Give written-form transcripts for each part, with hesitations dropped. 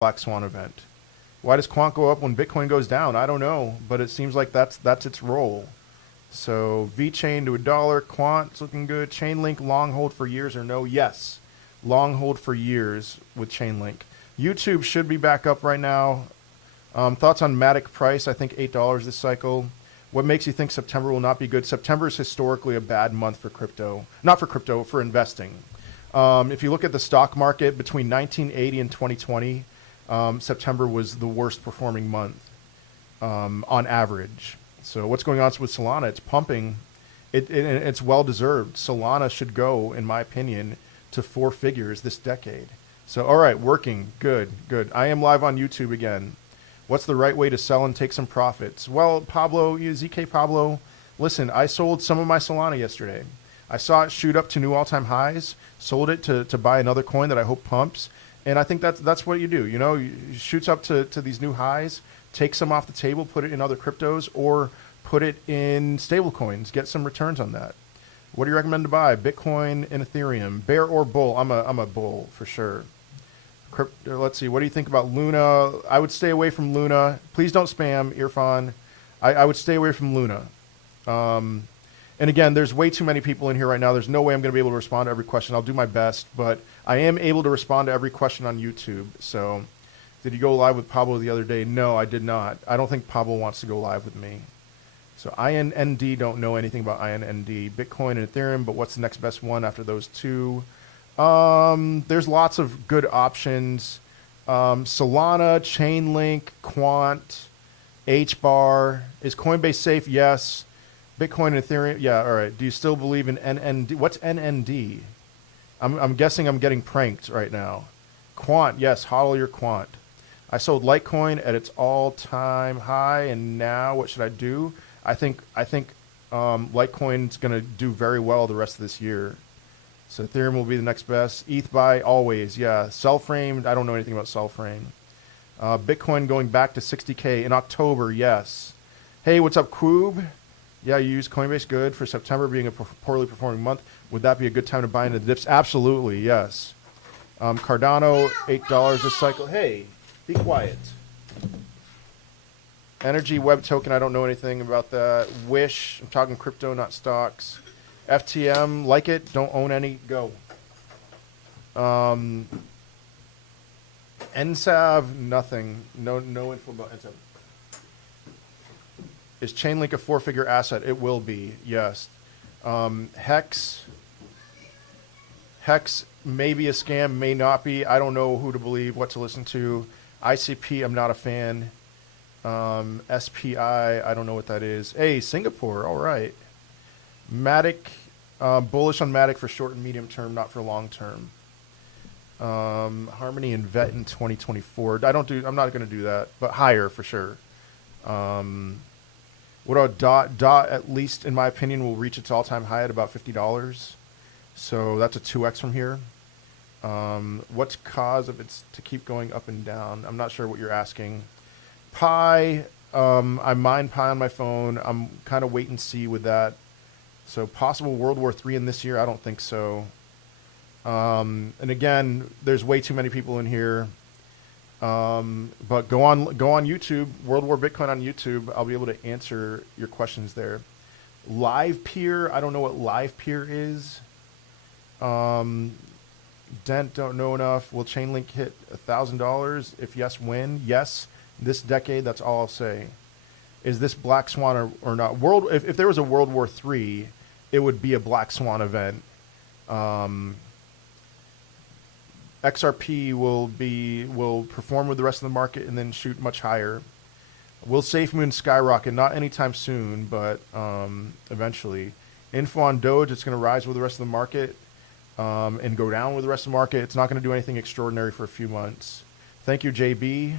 black swan event. Why does quant go up when Bitcoin goes down? I don't know, but it seems like that's its role. So VeChain to $1, quant's looking good. Chainlink long hold for years or no? Yes, long hold for years with Chainlink. YouTube should be back up right now. Thoughts on Matic price? I think $8 this cycle. What makes you think September will not be good? September is historically a bad month for crypto. Not for crypto, for investing. If you look at the stock market between 1980 and 2020, September was the worst performing month on average. So what's going on with Solana? It's pumping. It's well-deserved. Solana should go, in my opinion, to 4 figures this decade. So, all right, working. Good, good. I am live on YouTube again. What's the right way to sell and take some profits? Well, Pablo, ZK Pablo, listen, I sold some of my Solana yesterday. I saw it shoot up to new all-time highs, sold it to buy another coin that I hope pumps. And I think that's what you do. You know, it shoots up to these new highs, take some off the table, put it in other cryptos, or put it in stable coins, get some returns on that. What do you recommend to buy? Bitcoin and Ethereum, bear or bull? I'm a bull for sure. Let's see. What do you think about Luna? I would stay away from Luna. Please don't spam, Irfan. I would stay away from Luna. And again, there's way too many people in here right now. There's no way I'm going to be able to respond to every question. I'll do my best, but I am able to respond to every question on YouTube. So did you go live with Pablo the other day? No, I did not. I don't think Pablo wants to go live with me. So INND, don't know anything about INND. Bitcoin and Ethereum, but what's the next best one after those two? There's lots of good options. Solana, Chainlink, Quant, HBAR. Is Coinbase safe? Yes. Bitcoin and Ethereum. Yeah, all right. Do you still believe in NND? What's NND? I'm guessing I'm getting pranked right now. Quant, yes. Hodl your Quant. I sold Litecoin at its all-time high, and now what should I do? I think Litecoin's going to do very well the rest of this year. So Ethereum will be the next best. ETH buy always, yeah. Cell frame, I don't know anything about cell frame. Bitcoin going back to 60K in October, yes. Hey, what's up, Coob? Yeah, you use Coinbase, good. For September being a poorly performing month, would that be a good time to buy into the dips? Absolutely, yes. Cardano, $8 this cycle. Hey, be quiet. Energy Web Token, I don't know anything about that. Wish, I'm talking crypto, not stocks. FTM, like it, don't own any, go. NSAV, nothing. No info about NSAV. Is Chainlink a 4-figure asset? It will be, yes. Hex may be a scam, may not be. I don't know who to believe, what to listen to. ICP, I'm not a fan. SPI, I don't know what that is. Hey, Singapore, all right. Matic, bullish on Matic for short and medium term, not for long term. Harmony and Vet in 2024. I'm not going to do that, but higher for sure. What about Dot? Dot, at least in my opinion, will reach its all-time high at about $50. So that's a 2x from here. What's cause of it to keep going up and down? I'm not sure what you're asking. Pi, I mine Pi on my phone. I'm kind of wait and see with that. So possible World War III in this year? I don't think so. And again, there's way too many people in here. But go on YouTube, World War Bitcoin on YouTube. I'll be able to answer your questions there. Live Peer, I don't know what Live Peer is. Dent, don't know enough. Will Chainlink hit $1,000? If yes, when? Yes, this decade. That's all I'll say. Is this Black Swan or not? If there was a World War III, it would be a Black Swan event. XRP will perform with the rest of the market and then shoot much higher. Will SafeMoon skyrocket? Not anytime soon, but eventually. Info on Doge, it's going to rise with the rest of the market and go down with the rest of the market. It's not going to do anything extraordinary for a few months. Thank you, JB.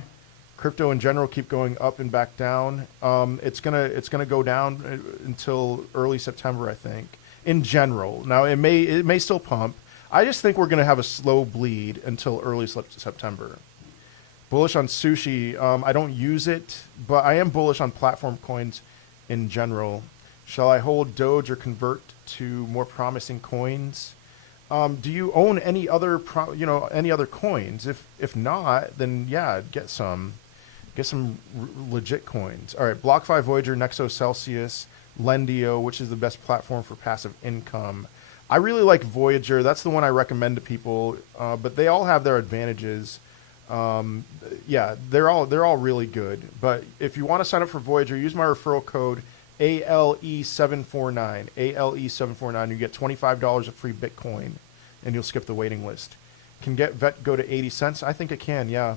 Crypto in general keep going up and back down. It's gonna go down until early September, I think. In general, now it may still pump. I just think we're gonna have a slow bleed until early September. Bullish on sushi. I don't use it, but I am bullish on platform coins in general. Shall I hold Doge or convert to more promising coins? Do you own any other, any other coins? If not, then yeah, get some legit coins. All right, BlockFi, Voyager, Nexo, Celsius, Lendio, which is the best platform for passive income. I really like Voyager. That's the one I recommend to people. But they all have their advantages. Yeah, they're all really good. But if you want to sign up for Voyager, use my referral code ALE749. ALE749. You get $25 of free Bitcoin, and you'll skip the waiting list. Can get VET go to 80 cents? I think it can. Yeah.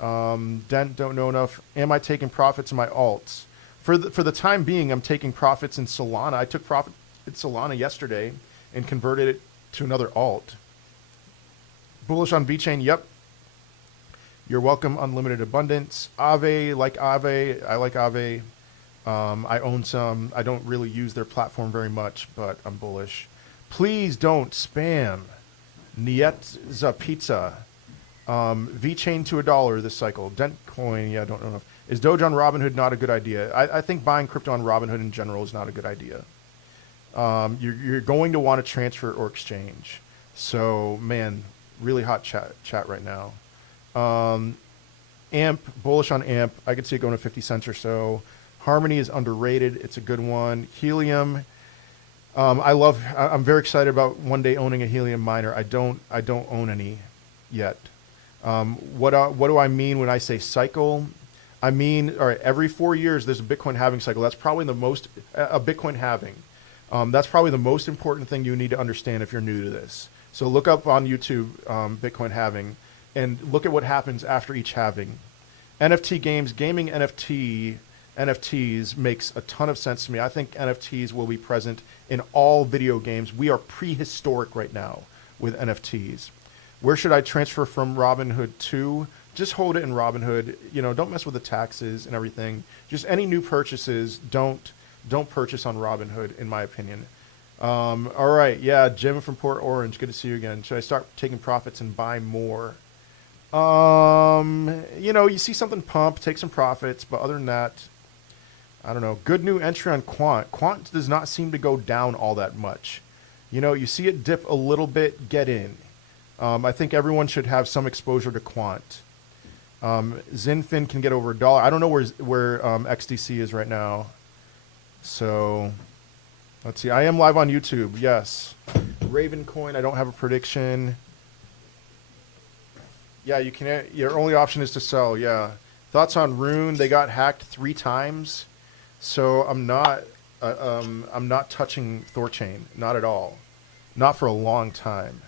Dent, don't know enough. Am I taking profits in my alts? For the time being, I'm taking profits in Solana. I took profit in Solana yesterday and converted it to another alt. Bullish on VeChain, yep. You're welcome, Unlimited Abundance. Aave, like Aave. I like Aave. I own some. I don't really use their platform very much, but I'm bullish. Please don't spam. Nietza Pizza. VeChain to $1 this cycle. Dent Coin, yeah, I don't know enough. Is Doge on Robinhood not a good idea? I think buying crypto on Robinhood in general is not a good idea. You're going to want to transfer or exchange. So, man, really hot chat right now. AMP, bullish on AMP. I could see it going to 50 cents or so. Harmony is underrated. It's a good one. Helium. I'm very excited about one day owning a Helium miner. I don't own any yet. What do I mean when I say cycle? I mean, all right, every 4 years there's a Bitcoin halving cycle. That's probably the most, a Bitcoin halving. That's probably the most important thing you need to understand if you're new to this. So look up on YouTube Bitcoin halving and look at what happens after each halving. NFT games, gaming NFTs makes a ton of sense to me. I think NFTs will be present in all video games. We are prehistoric right now with NFTs. Where should I transfer from Robinhood to? Just hold it in Robinhood. Don't mess with the taxes and everything. Just any new purchases, don't purchase on Robinhood, in my opinion. All right, yeah, Jim from Port Orange, good to see you again. Should I start taking profits and buy more? You see something pump, take some profits, but other than that, I don't know. Good new entry on Quant. Quant does not seem to go down all that much. You see it dip a little bit, get in. I think everyone should have some exposure to Quant. Zinfin can get over $1. I don't know where XDC is right now. So let's see. I am live on YouTube. Yes. Raven Coin. I don't have a prediction. Yeah, you can. Your only option is to sell. Yeah. Thoughts on Rune? They got hacked 3 times. So I'm not touching Thorchain. Not at all. Not for a long time.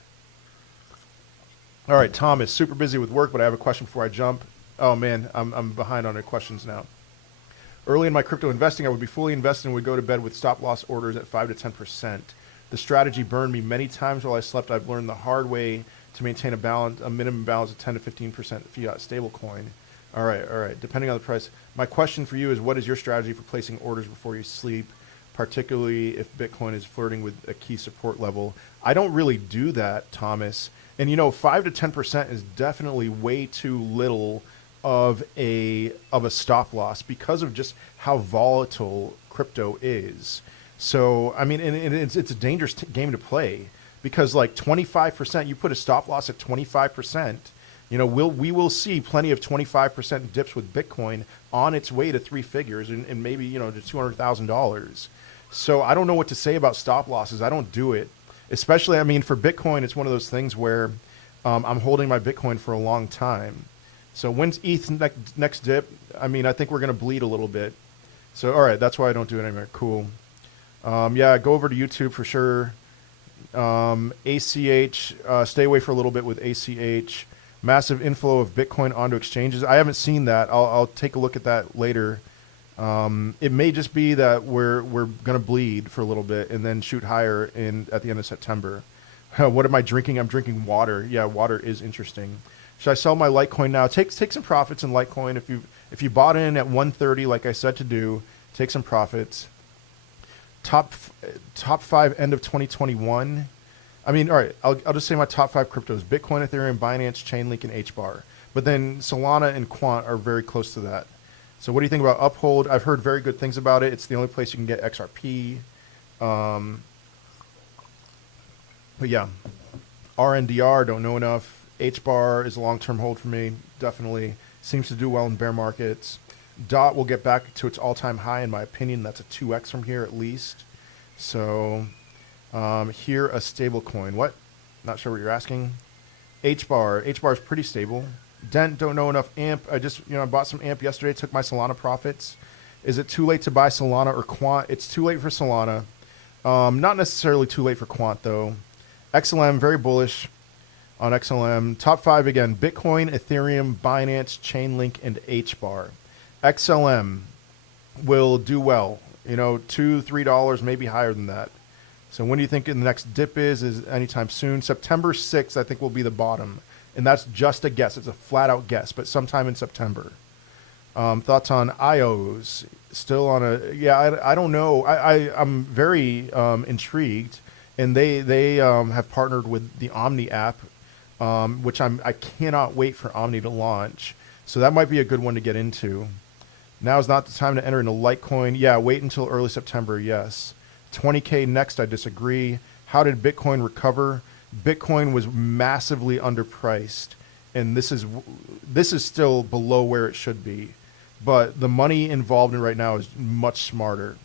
All right, Thomas, super busy with work, but I have a question before I jump. Oh man, I'm behind on the questions now. Early in my crypto investing, I would be fully invested and would go to bed with stop loss orders at 5 to 10%. The strategy burned me many times while I slept. I've learned the hard way to maintain a minimum balance of 10 to 15% fiat stablecoin. All right. Depending on the price. My question for you is, what is your strategy for placing orders before you sleep, particularly if Bitcoin is flirting with a key support level? I don't really do that, Thomas. And 5 to 10% is definitely way too little of a stop loss because of just how volatile crypto is. So I mean, and it's a dangerous game to play because like 25%, you put a stop loss at 25%. We will see plenty of 25% dips with Bitcoin on its way to 3 figures and maybe to $200,000. So I don't know what to say about stop losses. I don't do it. Especially, I mean, for Bitcoin, it's one of those things where I'm holding my Bitcoin for a long time. So when's ETH next dip? I mean, I think we're going to bleed a little bit. So, all right, that's why I don't do it anymore. Cool. Yeah, go over to YouTube for sure. ACH, stay away for a little bit with ACH. Massive inflow of Bitcoin onto exchanges. I haven't seen that. I'll take a look at that later. It may just be that we're going to bleed for a little bit and then shoot higher at the end of September. What am I drinking? I'm drinking water. Yeah, water is interesting. Should I sell my Litecoin now? Take some profits in Litecoin. If you bought in at 130, like I said to do, take some profits. Top 5 end of 2021. I mean, all right, I'll just say my top 5 cryptos: Bitcoin, Ethereum, Binance, Chainlink, and HBAR. But then Solana and Quant are very close to that. So what do you think about Uphold? I've heard very good things about it. It's the only place you can get XRP. But yeah, RNDR, don't know enough. HBAR is a long-term hold for me, definitely. Seems to do well in bear markets. DOT will get back to its all-time high, in my opinion. That's a 2x from here at least. So here, a stable coin. What? Not sure what you're asking. HBAR. HBAR is pretty stable. Dent, don't know enough. AMP, I just, I bought some AMP yesterday, took my Solana profits. Is it too late to buy Solana or Quant? It's too late for Solana. Not necessarily too late for Quant, though. XLM, very bullish on XLM. Top 5 again, Bitcoin, Ethereum, Binance, Chainlink, and HBAR. XLM will do well. $2, $3, maybe higher than that. So when do you think the next dip is? Is anytime soon? September 6th, I think, will be the bottom. And that's just a guess. It's a flat-out guess, but sometime in September. Thoughts on IOs? Still on a... Yeah, I don't know. I'm very intrigued. And they have partnered with the Omni app, which I cannot wait for Omni to launch. So that might be a good one to get into. Now is not the time to enter into Litecoin. Yeah, wait until early September, yes. 20K next, I disagree. How did Bitcoin recover? Bitcoin was massively underpriced, and this is still below where it should be. But the money involved in it right now is much smarter.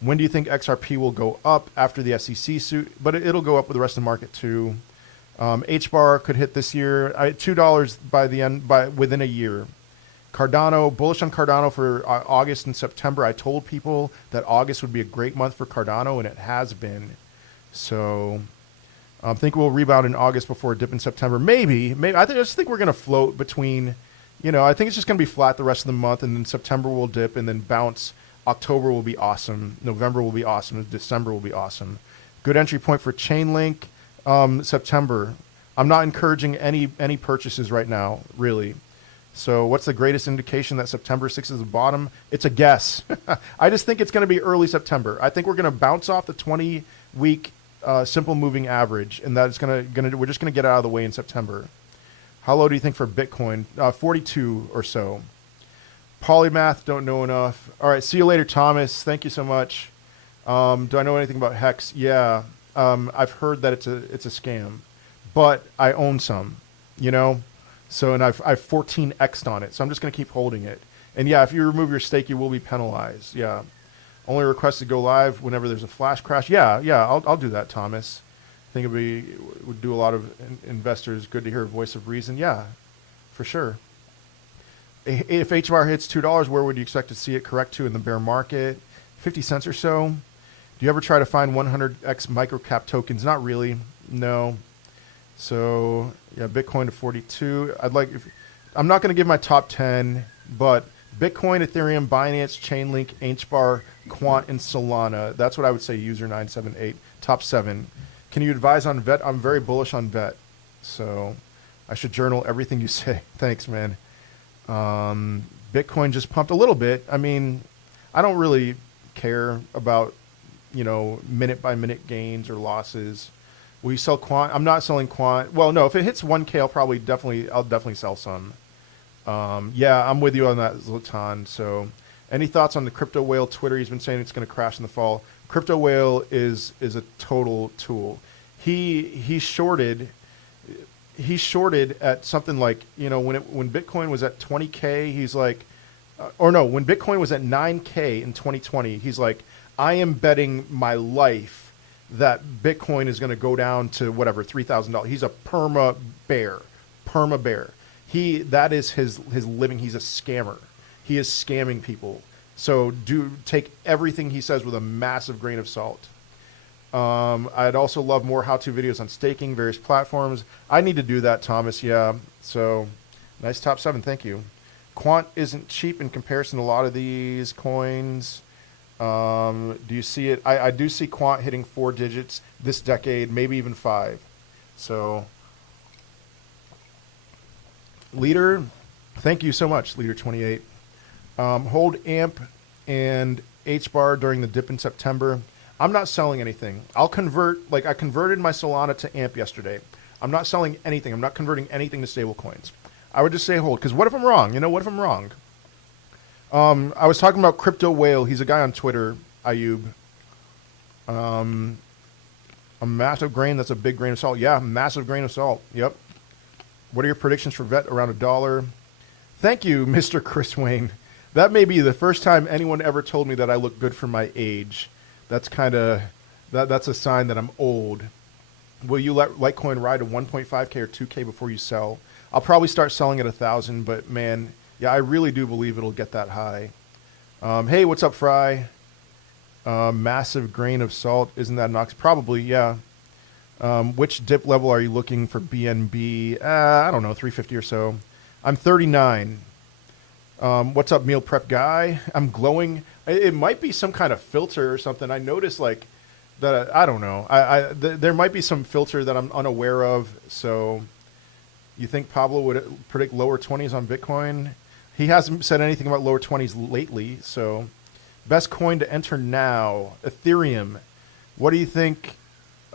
When do you think XRP will go up after the SEC suit? But it'll go up with the rest of the market too. HBAR could hit this year. $2 within a year. Cardano, bullish on Cardano for August and September. I told people that August would be a great month for Cardano, and it has been. So I think we'll rebound in August before a dip in September. Maybe. I just think we're going to float between, I think it's just going to be flat the rest of the month, and then September will dip and then bounce. October will be awesome. November will be awesome. December will be awesome. Good entry point for Chainlink, September. I'm not encouraging any purchases right now, really. So what's the greatest indication that September 6th is the bottom? It's a guess. I just think it's going to be early September. I think we're going to bounce off the 20-week simple moving average, and that's we're just going to get out of the way in September. How low do you think for Bitcoin? 42 or so. Polymath, don't know enough. All right, see you later, Thomas. Thank you so much. Do I know anything about Hex? Yeah, I've heard that it's a scam, but I own some, So, and I've 14x'd on it, so I'm just going to keep holding it. And yeah, if you remove your stake, you will be penalized. Yeah. Only request to go live whenever there's a flash crash. Yeah, I'll do that, Thomas. I think would do a lot of investors good to hear a voice of reason. Yeah, for sure. If HBAR hits $2, where would you expect to see it correct to in the bear market? 50 cents or so. Do you ever try to find 100x microcap tokens? Not really. No. So yeah, Bitcoin to 42. I'm not going to give my top 10, but Bitcoin, Ethereum, Binance, Chainlink, HBAR, Quant, and Solana. That's what I would say. User 978. Top 7. Can you advise on VET? I'm very bullish on VET, so I should journal everything you say. Thanks, man. Bitcoin just pumped a little bit. I mean, I don't really care about minute by minute gains or losses. Will you sell Quant? I'm not selling Quant. Well, no, if it hits 1K, I'll definitely sell some. Yeah, I'm with you on that, Zlatan. So any thoughts on the crypto whale Twitter? He's been saying it's going to crash in the fall. Crypto whale is a total tool. He shorted at something like, when Bitcoin was at 20K, he's like, when Bitcoin was at 9K in 2020, he's like, I am betting my life that Bitcoin is going to go down to whatever, $3,000. He's a perma bear. That is his living. He's a scammer. He is scamming people. So take everything he says with a massive grain of salt. I'd also love more how-to videos on staking, various platforms. I need to do that, Thomas. Yeah. So nice top 7. Thank you. Quant isn't cheap in comparison to a lot of these coins. Do you see it? I do see Quant hitting 4 digits this decade, maybe even 5. So Leader, thank you so much, Leader 28. Hold AMP and HBAR during the dip in September. I'm not selling anything. I'll convert, I converted my Solana to AMP yesterday. I'm not selling anything. I'm not converting anything to stable coins. I would just say hold, because what if I'm wrong? What if I'm wrong? I was talking about Crypto Whale. He's a guy on Twitter, Ayub. A massive grain, that's a big grain of salt. Yeah, massive grain of salt. Yep. What are your predictions for VET? Around $1. Thank you, Mr. Chris Wayne. That may be the first time anyone ever told me that I look good for my age. That's kind of, that's a sign that I'm old. Will you let Litecoin ride to 1.5K or 2K before you sell? I'll probably start selling at 1,000, but man, yeah, I really do believe it'll get that high. Hey, what's up, Fry? Massive grain of salt. Isn't that an ox? Probably, yeah. Which dip level are you looking for BNB? I don't know, 350 or so. I'm 39. What's up, meal prep guy? I'm glowing. It might be some kind of filter or something. I noticed like that. I don't know. There might be some filter that I'm unaware of. So you think Pablo would predict lower 20s on Bitcoin? He hasn't said anything about lower 20s lately. So best coin to enter now, Ethereum. What do you think?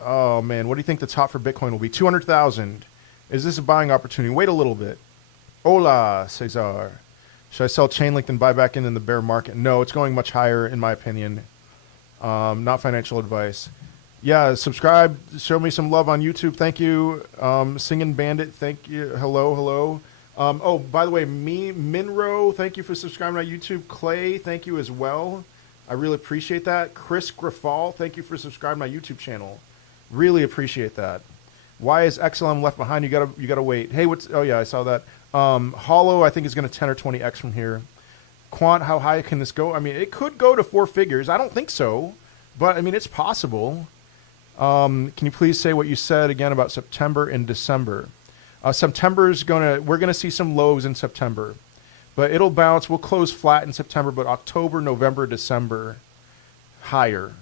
Oh man, what do you think the top for Bitcoin will be? 200,000. Is this a buying opportunity? Wait a little bit. Hola, Cesar. Should I sell Chainlink and buy back in the bear market? No, it's going much higher in my opinion. Not financial advice. Yeah, subscribe. Show me some love on YouTube. Thank you. Singing Bandit. Thank you. Hello, hello. Oh, by the way, Minro, thank you for subscribing to my YouTube. Clay, thank you as well. I really appreciate that. Chris Griffal, thank you for subscribing to my YouTube channel. Really appreciate that. Why is XLM left behind? You gotta wait. Hey, oh yeah, I saw that. Hollow, I think is going to 10 or 20x from here. Quant, how high can this go? I mean, it could go to 4 figures. I don't think so, but I mean, it's possible. Can you please say what you said again about September and December? We're gonna see some lows in September, but it'll bounce. We'll close flat in September, but October, November, December, higher.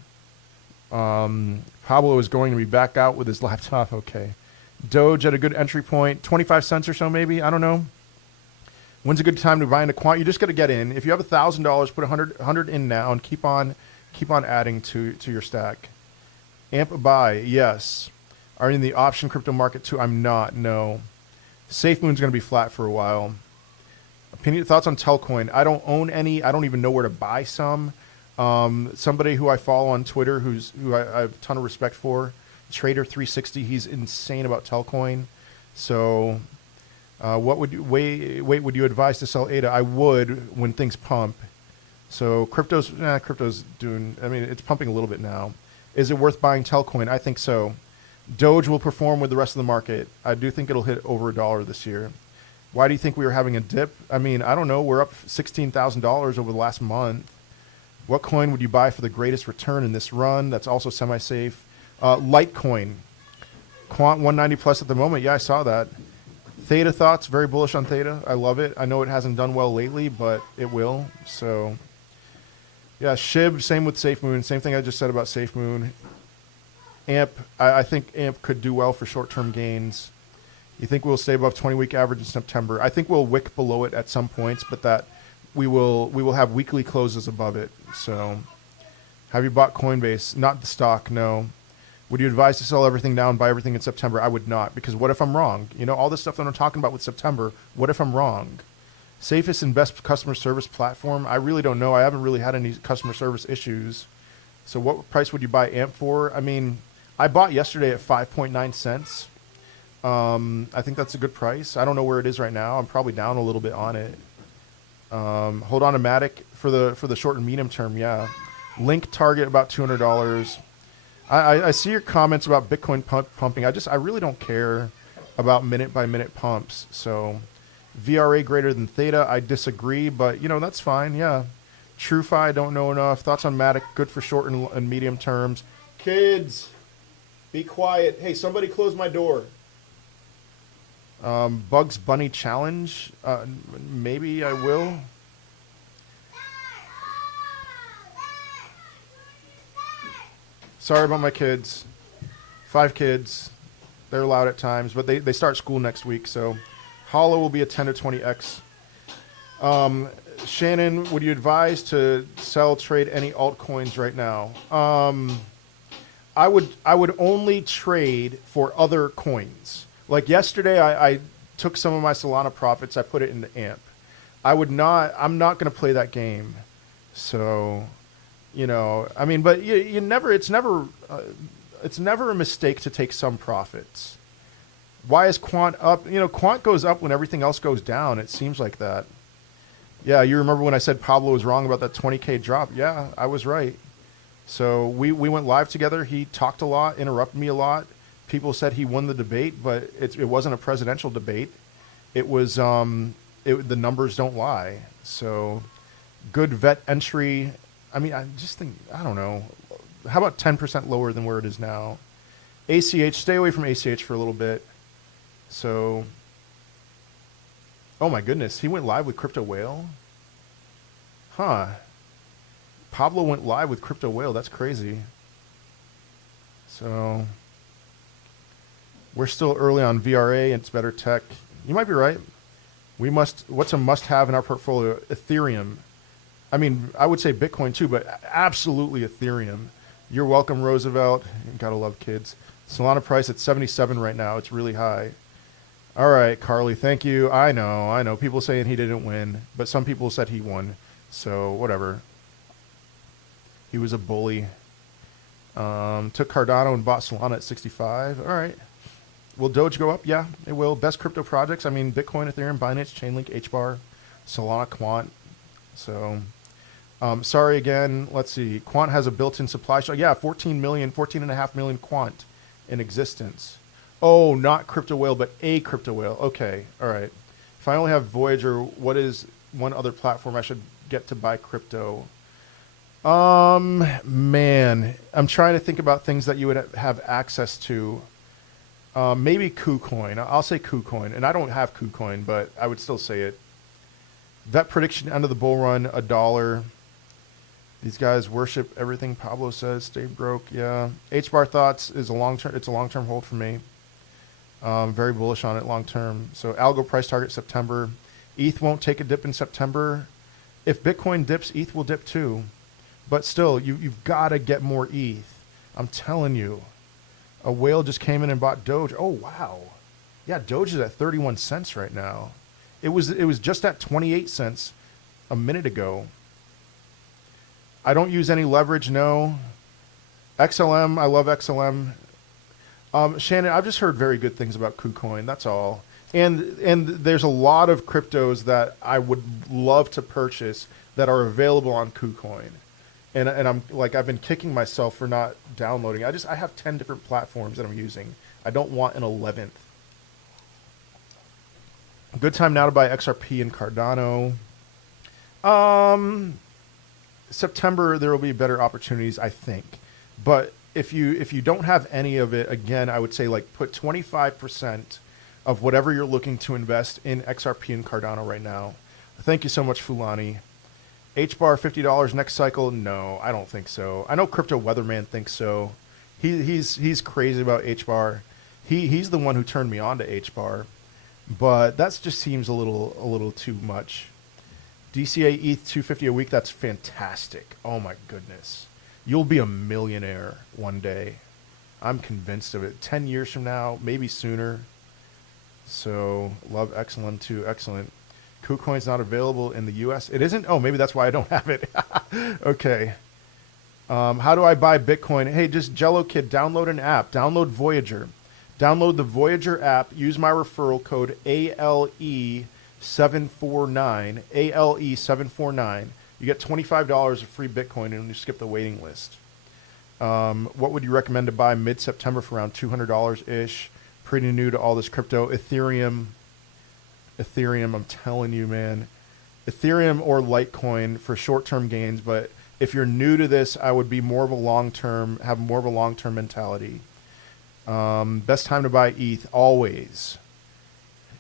Pablo is going to be back out with his laptop. Okay. Doge at a good entry point, 25 cents or so maybe. I don't know. When's a good time to buy into quant? You just got to get in. If you have $1,000, put 100 in now and keep on adding to your stack. Amp buy, yes. Are you in the option crypto market too? I'm not. No. SafeMoon's going to be flat for a while. Opinion thoughts on Telcoin? I don't own any. I don't even know where to buy some. Somebody who I follow on Twitter, who I have a ton of respect for, Trader 360, he's insane about Telcoin. So what would you would you advise to sell ADA? I would when things pump. So crypto's doing, I mean, it's pumping a little bit now. Is it worth buying Telcoin? I think so. Doge will perform with the rest of the market. I do think it'll hit over $1 this year. Why do you think we were having a dip? I mean, I don't know. We're up $16,000 over the last month. What coin would you buy for the greatest return in this run? That's also semi-safe. Litecoin, Quant 190 plus at the moment. Yeah, I saw that. Theta thoughts, very bullish on Theta. I love it. I know it hasn't done well lately, but it will. So, yeah, SHIB, same with SafeMoon. Same thing I just said about SafeMoon. AMP, I think AMP could do well for short-term gains. You think we'll stay above 20-week average in September? I think we'll wick below it at some points, but that we will have weekly closes above it. So, have you bought Coinbase? Not the stock, no. Would you advise to sell everything now and buy everything in September? I would not, because what if I'm wrong? You know, all this stuff that I'm talking about with September, what if I'm wrong? Safest and best customer service platform? I really don't know. I haven't really had any customer service issues. So what price would you buy AMP for? I mean, I bought yesterday at 5.9 cents. I think that's a good price. I don't know where it is right now. I'm probably down a little bit on it. Hold on to Matic for the short and medium term, yeah. Link target about $200. I see your comments about Bitcoin pumping. I really don't care about minute by minute pumps. So VRA greater than Theta, I disagree, but you know, that's fine. Yeah. TrueFi, I don't know enough. Thoughts on Matic, good for short and medium terms. Kids, be quiet. Hey, somebody close my door. Bugs Bunny challenge. Maybe I will. Sorry about my kids. 5 kids. They're loud at times, but they start school next week, so Hollow will be a 10 to 20x. Shannon, would you advise to sell, trade any altcoins right now? I would only trade for other coins. Like yesterday, I took some of my Solana profits, I put it into AMP. I'm not going to play that game. So, you know, I mean, but it's never it's never a mistake to take some profits. Why is Quant up? You know, Quant goes up when everything else goes down. It seems like that. Yeah, you remember when I said Pablo was wrong about that 20K drop? Yeah, I was right. So we went live together. He talked a lot, interrupted me a lot. People said he won the debate, but it wasn't a presidential debate. It was the numbers don't lie. So good vet entry. I mean, I just think, I don't know. How about 10% lower than where it is now? ACH, stay away from ACH for a little bit. So, oh my goodness, he went live with Crypto Whale? Huh. Pablo went live with Crypto Whale. That's crazy. So, we're still early on VRA. It's better tech. You might be right. What's a must-have in our portfolio? Ethereum. I mean, I would say Bitcoin too, but absolutely Ethereum. You're welcome, Roosevelt. You gotta love kids. Solana price at 77 right now. It's really high. All right, Carly, thank you. I know. People saying he didn't win, but some people said he won. So whatever. He was a bully. Took Cardano and bought Solana at 65. All right. Will Doge go up? Yeah, it will. Best crypto projects. I mean, Bitcoin, Ethereum, Binance, Chainlink, HBAR, Solana, Quant. So, sorry again. Let's see. Quant has a built-in supply. Yeah, 14.5 million Quant in existence. Oh, not Crypto Whale, but a Crypto Whale. Okay, all right. If I only have Voyager, what is one other platform I should get to buy crypto? Man, I'm trying to think about things that you would have access to. Maybe KuCoin. I'll say KuCoin, and I don't have KuCoin, but I would still say it. Vet prediction, end of the bull run, $1. These guys worship everything Pablo says. Stay broke. Yeah. HBAR thoughts is a long-term. It's a long-term hold for me. Very bullish on it long-term. So algo price target September. ETH won't take a dip in September. If Bitcoin dips, ETH will dip too. But still, you've got to get more ETH. I'm telling you. A whale just came in and bought Doge. Oh, wow. Yeah, Doge is at 31 cents right now. It was just at 28 cents a minute ago. I don't use any leverage, no. XLM, I love XLM. Shannon, I've just heard very good things about KuCoin. That's all. And there's a lot of cryptos that I would love to purchase that are available on KuCoin. And I'm like, I've been kicking myself for not downloading. I have 10 different platforms that I'm using. I don't want an 11th. Good time now to buy XRP and Cardano. September there will be better opportunities, I think. But if you don't have any of it, again, I would say like put 25% of whatever you're looking to invest in XRP and Cardano right now. Thank you so much, Fulani. HBAR $50 next cycle? No, I don't think so. I know Crypto Weatherman thinks so. He's crazy about HBAR. He's the one who turned me on to HBAR, but that just seems a little too much. DCA ETH 250 a week. That's fantastic. Oh my goodness, you'll be a millionaire one day. I'm convinced of it. 10 years from now, maybe sooner. So love XLM too. Excellent. KuCoin's not available in the U.S. It isn't? Oh, maybe that's why I don't have it. Okay. How do I buy Bitcoin? Hey, just Jello Kid, download an app. Download Voyager. Download the Voyager app. Use my referral code ALE749. ALE749. You get $25 of free Bitcoin and you skip the waiting list. What would you recommend to buy mid-September for around $200-ish? Pretty new to all this crypto. Ethereum, I'm telling you, man. Ethereum or Litecoin for short-term gains, but if you're new to this, I would be more of a long-term, have more of a long-term mentality. Best time to buy ETH, always.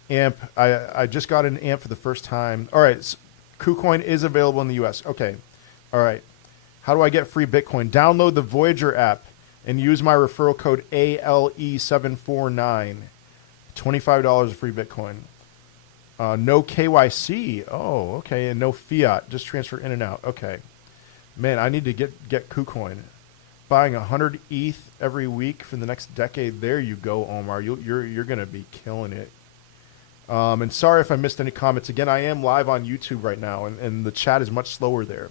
AMP, I just got an AMP for the first time. All right, so KuCoin is available in the U.S. Okay, all right. How do I get free Bitcoin? Download the Voyager app and use my referral code ALE749. $25 of free Bitcoin. No KYC. Oh, okay. And no fiat. Just transfer in and out. Okay. Man, I need to get KuCoin. Buying 100 ETH every week for the next decade. There you go, Omar. You're going to be killing it. And sorry if I missed any comments. Again, I am live on YouTube right now, and the chat is much slower there.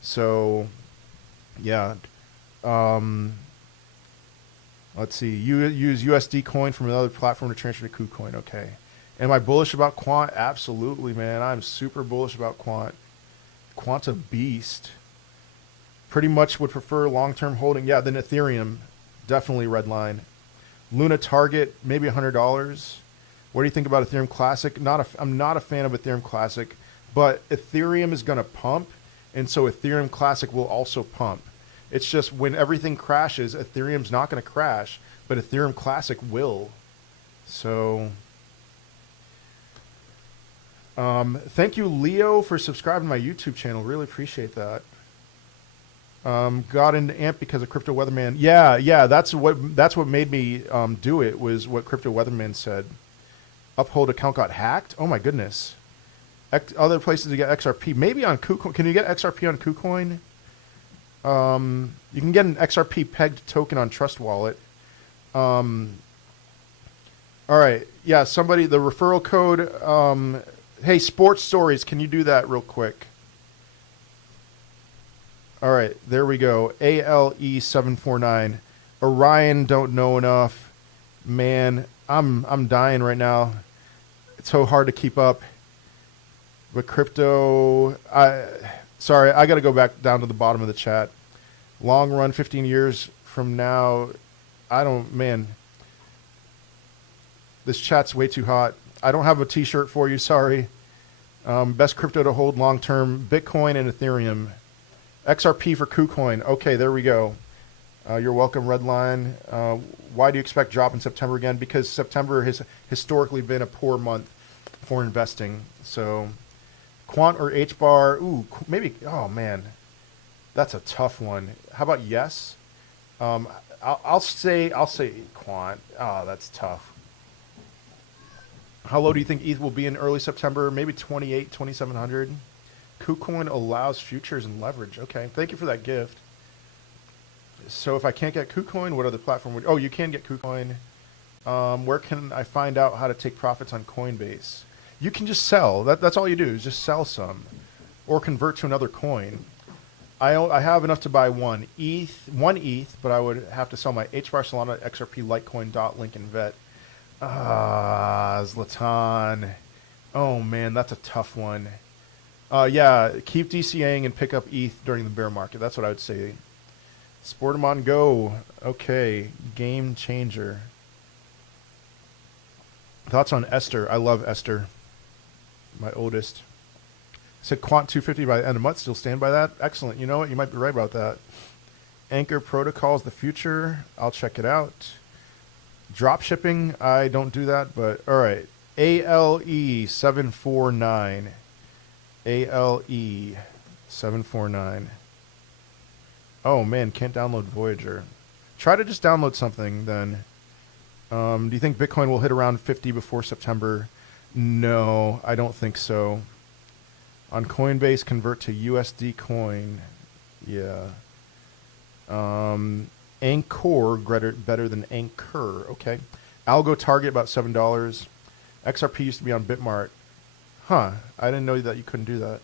So, yeah. Let's see. You use USD coin from another platform to transfer to KuCoin. Okay. Am I bullish about Quant? Absolutely, man. I'm super bullish about Quant. Quant's a beast. Pretty much would prefer long-term holding. Yeah, then Ethereum, definitely red line. Luna target, maybe $100. What do you think about Ethereum Classic? I'm not a fan of Ethereum Classic, but Ethereum is going to pump, and so Ethereum Classic will also pump. It's just when everything crashes, Ethereum's not going to crash, but Ethereum Classic will. So, thank you, Leo, for subscribing to my YouTube channel. Really appreciate that. Got into AMP because of Crypto Weatherman. Yeah, that's what made me do it, was what Crypto Weatherman said. Uphold account got hacked. Oh my goodness. Other places to get XRP, maybe on KuCoin. Can you get XRP on KuCoin? You can get an XRP pegged token on Trust Wallet. All right, yeah. Somebody, the referral code. Hey, Sports Stories, can you do that real quick? All right, there we go. ALE749. Orion, don't know enough. Man, I'm dying right now. It's so hard to keep up. But crypto, sorry, I got to go back down to the bottom of the chat. Long run, 15 years from now, man. This chat's way too hot. I don't have a t-shirt for you, sorry. Best crypto to hold long term, Bitcoin and Ethereum. XRP for KuCoin. Okay, there we go. You're welcome, Redline. Why do you expect drop in September again? Because September has historically been a poor month for investing. So, Quant or H-bar? Ooh, maybe. Oh man, that's a tough one. How about yes? I'll say Quant. Oh, that's tough. How low do you think ETH will be in early September? Maybe 2,700. KuCoin allows futures and leverage. Okay, thank you for that gift. So if I can't get KuCoin, what other platform would... Oh, you can get KuCoin. Where can I find out how to take profits on Coinbase? You can just sell. That's all you do, is just sell some. Or convert to another coin. I have enough to buy one ETH, but I would have to sell my HBAR, Solana, XRP, Litecoin, DOT, Link, and VET. Zlatan. Oh man, that's a tough one. Yeah, keep DCAing and pick up ETH during the bear market. That's what I would say. Sportamon Go. Okay, game changer. Thoughts on Esther? I love Esther. My oldest. Said Quant 250 by the end of the month. Still stand by that? Excellent. You know what? You might be right about that. Anchor Protocol is the future. I'll check it out. Drop shipping. I don't do that, but all right. ALE749. ALE749. Oh man, can't download Voyager. Try to just download something then. Do you think Bitcoin will hit around 50 before September? No, I don't think so. On Coinbase, convert to USD coin. Yeah. Anchor, better than Anchor. Okay. Algo target about $7. XRP used to be on Bitmart. Huh. I didn't know that you couldn't do that.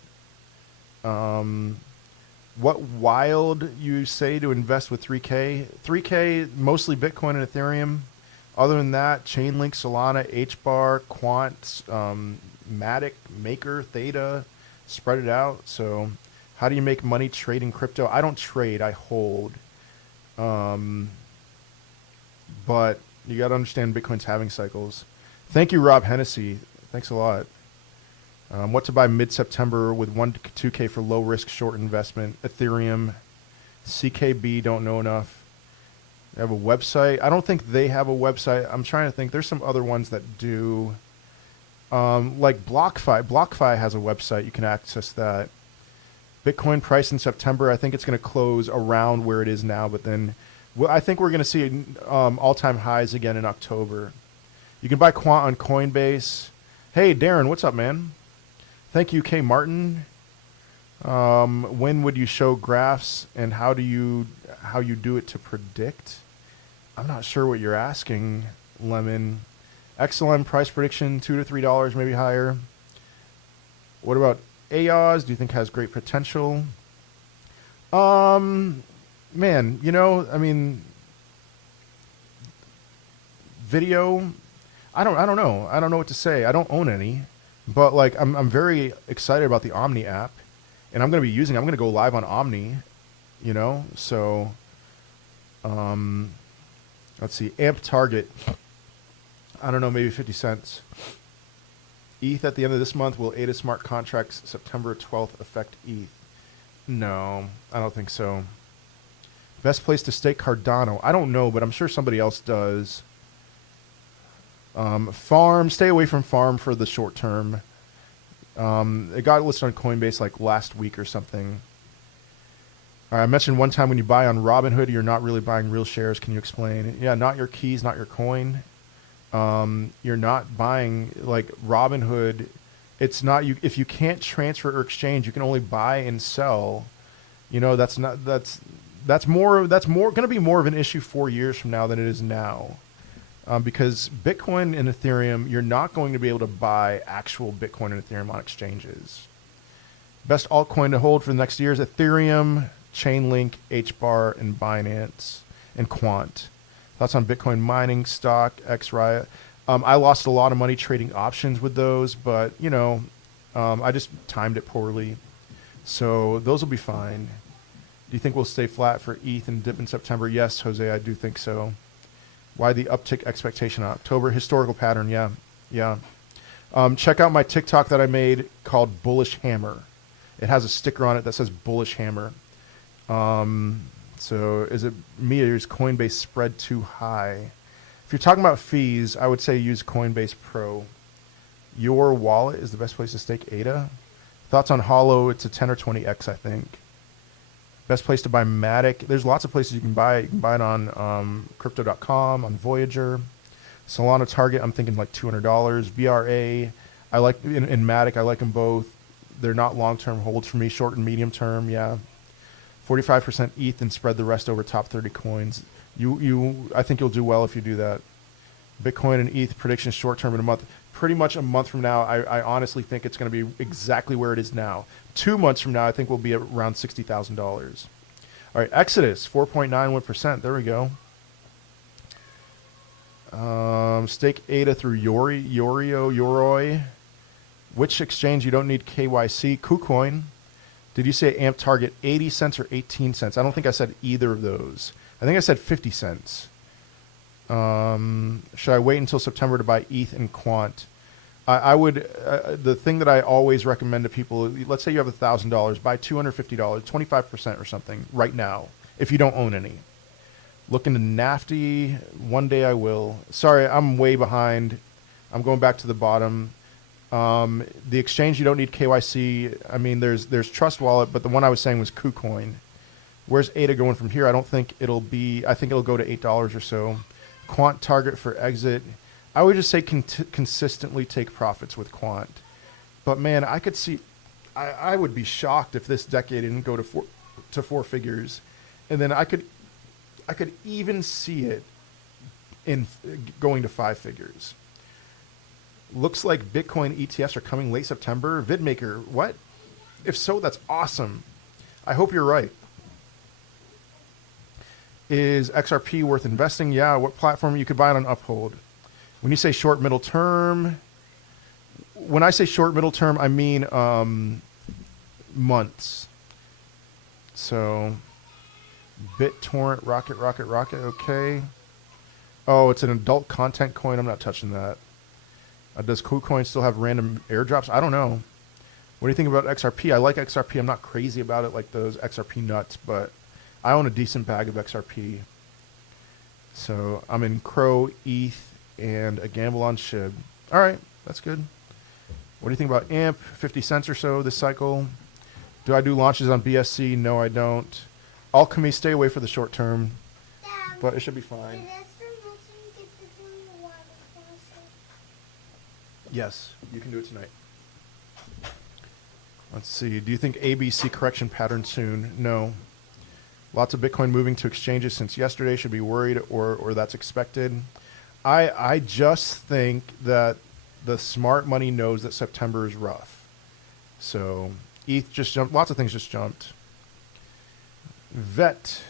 What wild you say to invest with 3K? 3K, mostly Bitcoin and Ethereum. Other than that, Chainlink, Solana, HBAR, Quant, Matic, Maker, Theta, spread it out. So how do you make money trading crypto? I don't trade, I hold. But you got to understand Bitcoin's halving cycles. Thank you, Rob Hennessy. Thanks a lot. What to buy mid-September with 1 to 2K for low-risk short investment. Ethereum, CKB, don't know enough. They have a website. I don't think they have a website. I'm trying to think. There's some other ones that do. Like BlockFi. BlockFi has a website. You can access that. Bitcoin price in September, I think it's going to close around where it is now, but then I think we're going to see all-time highs again in October. You can buy Quant on Coinbase. Hey, Darren, what's up, man? Thank you, K. Martin. When would you show graphs, and how you do it to predict? I'm not sure what you're asking, Lemon. XLM price prediction, $2 to $3, maybe higher. What about AUG? Do you think has great potential? Man, I mean, video, I don't know. I don't know what to say. I don't own any, but like I'm very excited about the Omni app, and I'm going to be using. I'm going to go live on Omni, you know. So, let's see, AMP target. I don't know, maybe 50 cents. ETH at the end of this month. Will ADA smart contracts September 12th affect ETH? No, I don't think so. Best place to stake Cardano? I don't know, but I'm sure somebody else does. Farm, stay away from farm for the short term. It got listed on Coinbase like last week or something. I mentioned one time when you buy on Robinhood, you're not really buying real shares. Can you explain? Yeah, not your keys, not your coin. You're not buying like Robinhood. It's not you. If you can't transfer or exchange, you can only buy and sell. You know, that's going to be more of an issue 4 years from now than it is now. Because Bitcoin and Ethereum, you're not going to be able to buy actual Bitcoin and Ethereum on exchanges. Best altcoin to hold for the next year is Ethereum, Chainlink, HBAR, and Binance, and Quant. Thoughts on Bitcoin mining stock, Xrp? I lost a lot of money trading options with those, but, you know, I just timed it poorly. So those will be fine. Do you think we'll stay flat for ETH and dip in September? Yes, Jose, I do think so. Why the uptick expectation in October? Historical pattern, yeah. Check out my TikTok that I made called Bullish Hammer. It has a sticker on it that says Bullish Hammer. So is it me or is Coinbase spread too high? If you're talking about fees, I would say use Coinbase Pro. Your wallet is the best place to stake ADA. Thoughts on Hollow? It's a 10 or 20x, I think. Best place to buy Matic. There's lots of places you can buy it. You can buy it on crypto.com, on Voyager. Solana Target, I'm thinking like $200. VRA, I like in Matic, I like them both. They're not long-term holds for me, short and medium term, yeah. 45% ETH and spread the rest over top 30 coins. I think you'll do well if you do that. Bitcoin and ETH predictions short term in a month. Pretty much a month from now, I honestly think it's going to be exactly where it is now. 2 months from now, I think we'll be at around $60,000. All right, Exodus, 4.91%. There we go. Stake ADA through Yoroi. Which exchange you don't need KYC? KuCoin. Did you say AMP target 80 cents or 18 cents? I don't think I said either of those. I think I said 50 cents. Should I wait until September to buy ETH and Quant? I would, the thing that I always recommend to people, let's say you have $1,000, buy $250, 25% or something right now, if you don't own any. Look into Nafty, one day I will. Sorry, I'm way behind. I'm going back to the bottom. The exchange, you don't need KYC. I mean, there's Trust Wallet, but the one I was saying was KuCoin. Where's ADA going from here? I don't think it'll be, I think it'll go to $8 or so. Quant target for exit. I would just say consistently take profits with Quant. But man, I could see, I would be shocked if this decade didn't go to four figures. And then I could even see it in going to 5 figures. Looks like Bitcoin ETFs are coming late September. VidMaker, what? If so, that's awesome. I hope you're right. Is XRP worth investing? Yeah. What platform? You could buy it on Uphold. When you say short middle term, when I say short middle term, I mean months. So BitTorrent, Rocket. Okay. Oh, it's an adult content coin. I'm not touching that. Does KuCoin still have random airdrops? I don't know. What do you think about XRP? I like XRP. I'm not crazy about it like those XRP nuts, but I own a decent bag of XRP. So I'm in Crow, ETH, and a gamble on SHIB. All right, that's good. What do you think about AMP? 50 cents or so this cycle. Do I do launches on BSC? No, I don't. Alchemy, stay away for the short term, but it should be fine. Yes, you can do it tonight. Let's see. Do you think ABC correction pattern soon? No. Lots of Bitcoin moving to exchanges since yesterday. Should be worried or that's expected. I just think that the smart money knows that September is rough. So ETH just jumped. Lots of things just jumped. VET.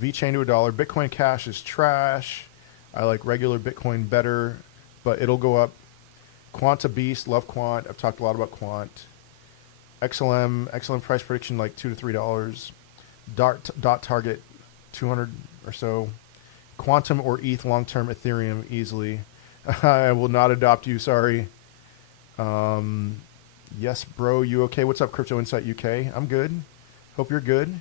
VeChain to $1. Bitcoin Cash is trash. I like regular Bitcoin better, but it'll go up. Quanta Beast, love Quant. I've talked a lot about Quant. XLM price prediction like $2 to $3. Dot target 200 or so. Quantum or ETH long-term Ethereum easily. I will not adopt you, sorry. Yes, bro, you okay? What's up, Crypto Insight UK? I'm good. Hope you're good.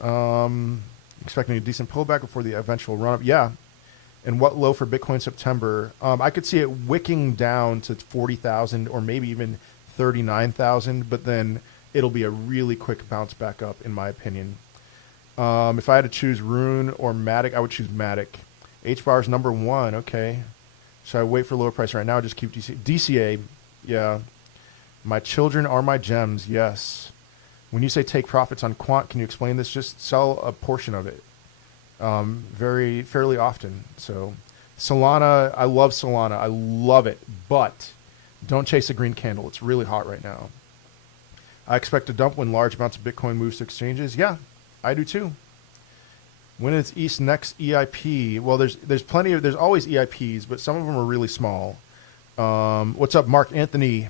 Expecting a decent pullback before the eventual run-up. Yeah. And what low for Bitcoin September? I could see it wicking down to 40,000 or maybe even 39,000, but then it'll be a really quick bounce back up, in my opinion. If I had to choose Rune or Matic, I would choose Matic. HBAR's number one. Okay. Should I wait for lower price right now or just keep DCA? Yeah. My children are my gems. Yes. When you say take profits on Quant, can you explain this? Just sell a portion of it. Fairly often. So Solana, I love Solana. I love it, but don't chase a green candle. It's really hot right now. I expect a dump when large amounts of Bitcoin moves to exchanges. Yeah, I do too. When is ETH's next EIP? Well, there's always EIPs, but some of them are really small. What's up, Mark Anthony?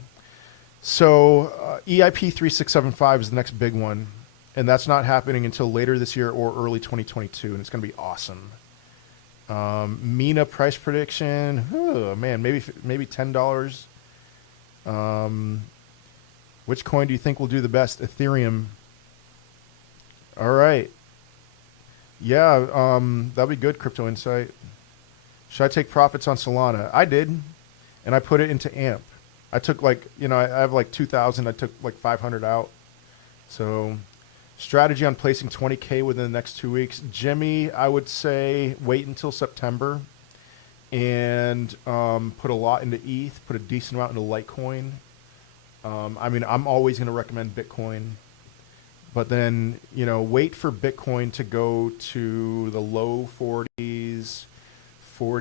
So EIP 3675 is the next big one, and that's not happening until later this year or early 2022, and it's going to be awesome. Mina price prediction, oh, man, maybe $10. Which coin do you think will do the best? Ethereum. All right. Yeah, that'll be good, Crypto Insight. Should I take profits on Solana? I did, and I put it into AMP. I took I have like 2,000. I took like 500 out. So strategy on placing 20K within the next 2 weeks. Jimmy, I would say wait until September and put a lot into ETH, put a decent amount into Litecoin. I'm always going to recommend Bitcoin. But then, wait for Bitcoin to go to the low 40s, 40.